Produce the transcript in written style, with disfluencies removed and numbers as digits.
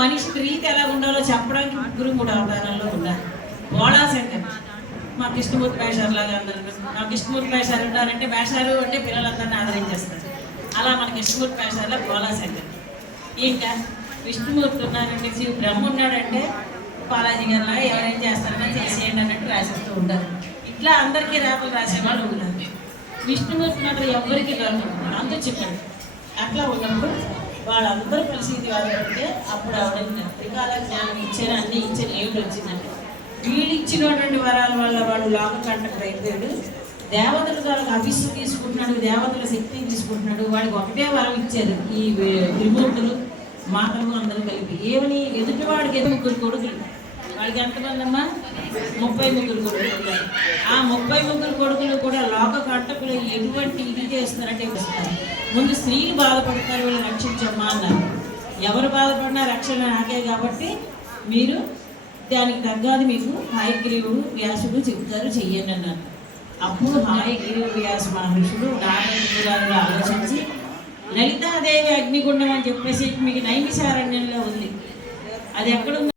మనిషి రీతి ఎలా ఉండాలో చెప్పడానికి ముగ్గురు మూడు అవతారాల్లో ఉన్నారు. బోళా శంకర్ మా కృష్ణమూర్తి వేషారు లాగా అందరూ మా కృష్ణమూర్తి వేషారు ఉంటారంటే వేషారు అంటే పిల్లలందరినీ ఆదరించేస్తారు. అలా మన కృష్ణమూర్తి వేషారులో బోళా శంకర్. ఇంకా విష్ణుమూర్తి ఉన్నారంటే బ్రహ్మ ఉన్నాడంటే బాలాజీ గారిలా ఎవరేం చేస్తారని చేసేయండి అన్నట్టు రాసేస్తూ ఉంటారు. ఇట్లా అందరికీ రేపలు రాసేవాళ్ళు ఉన్నారు. విష్ణుమూర్తి మాత్రం ఎవరికి రాదు అంతా చెప్పండి. అట్లా ఉన్నప్పుడు వాళ్ళందరూ కలిసి ఇది వాళ్ళంటే అప్పుడు ఆవిడ త్రికాల జ్ఞానం ఇచ్చారు, అన్నీ ఇచ్చారు. ఏమిటి వచ్చిందంటే వీళ్ళు ఇచ్చినటువంటి వరాల వల్ల వాడు లోకకంటకు అయిపోయాడు. దేవతల ద్వారా అభిస్సు తీసుకుంటున్నాడు, దేవతల శక్తిని తీసుకుంటున్నాడు. వాడికి ఒకటే వరం ఇచ్చారు ఈ త్రిమూర్తులు మాటలు అందరూ కలిపి. ఏమని ఎదుటివాడికి ముగ్గురు కొడుకులు. వాడికి ఎంతమంది అమ్మా? 33 కొడుకులు ఉన్నాయి. ఆ 33 కొడుకులు కూడా లోక కంటకులు ఎటువంటి ఇది చేస్తున్నారంటే వస్తారు. ముందు స్త్రీలు బాధపడతారు, వీళ్ళు రక్షించమ్మా అన్నారు. ఎవరు బాధపడినా రక్షణ నాకే కాబట్టి మీరు దానికి తగ్గది మీకు హాయగ్రీవుడు వ్యాసుడు చెప్తారు చెయ్యండి అన్నారు. అప్పుడు హాయగ్రీవుడు వ్యాస మహర్షుడు నారాయణ ఆలోచించి లలితాదేవి అగ్నిగుండం అని చెప్పేసి మీకు నైమిషారణ్యంలో ఉంది. అది ఎక్కడ